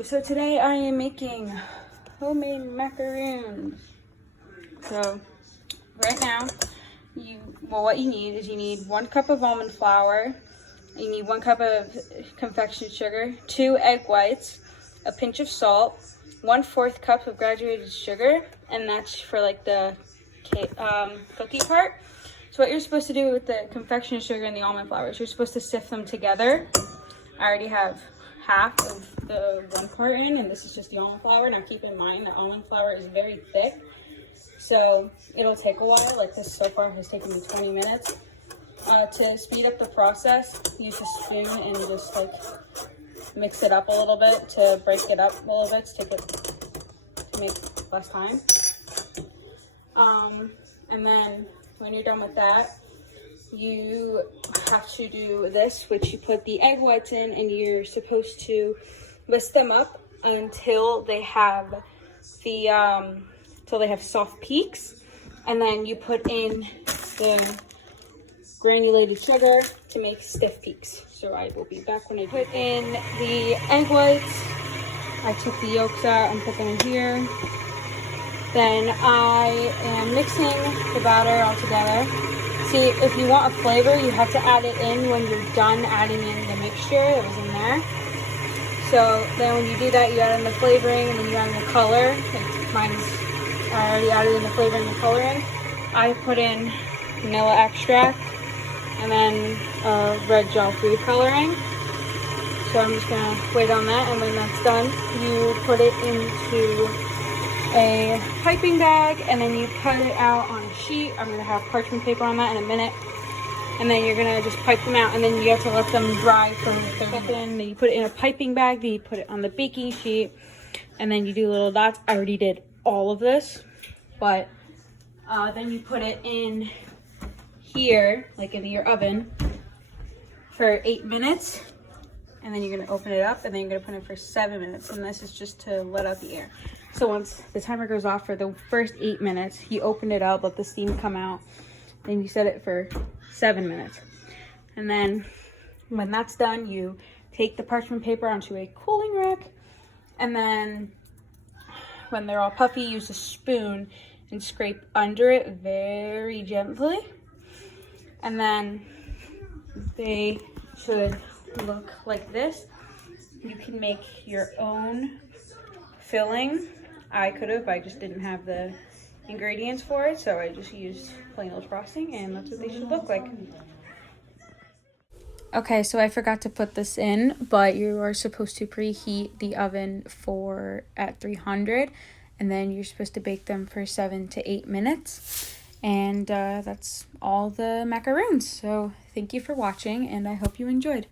So today I am making homemade macaroons. So right now, what you need is you need 1 cup of almond flour, you need 1 cup of confectioned sugar, 2 egg whites, a pinch of salt, 1/4 cup of graduated sugar, and that's for like the cookie part. So what you're supposed to do with the confectioned sugar and the almond flour is you're supposed to sift them together. I already have half of the 1 part in, and this is just the almond flour. Now keep in mind that almond flour is very thick, so it'll take a while. Like this so far has taken me 20 minutes. To speed up the process, use a spoon and just like mix it up a little bit to break it up a little bit to make less time. And then when you're done with that, you have to do this, which you put the egg whites in, and you're supposed to whisk them up until they have soft peaks, and then you put in the granulated sugar to make stiff peaks. So I will be back when I put in the egg whites. I took the yolks out and put them in here. Then I am mixing the batter all together. See, if you want a flavor, you have to add it in when you're done adding in the mixture that was in there. So then when you do that, you add in the flavoring, and then you add in the color. Like I already added in the flavoring and the coloring. I put in vanilla extract and then red gel food coloring. So I'm just gonna wait on that, and when that's done, you put it into a piping bag, and then you cut it out on a sheet. I'm gonna have parchment paper on that in a minute, and then you're gonna just pipe them out, and then you have to let them dry for 30 minutes. Then you put it in a piping bag, then you put it on the baking sheet, and then you do little dots. I already did all of this, but then you put it in here, like in your oven, for 8 minutes, and then you're gonna open it up, and then you're gonna put it for 7 minutes, and this is just to let out the air. So once the timer goes off for the first 8 minutes, you open it up, let the steam come out, then you set it for 7 minutes. And then when that's done, you take the parchment paper onto a cooling rack, and then when they're all puffy, use a spoon and scrape under it very gently. And then they should look like this. You can make your own filling. I just didn't have the ingredients for it, so I just used plain old frosting, and that's what they should look like. Okay, so I forgot to put this in, but you are supposed to preheat the oven at 300, and then you're supposed to bake them for 7 to 8 minutes. And that's all the macaroons. So thank you for watching, and I hope you enjoyed.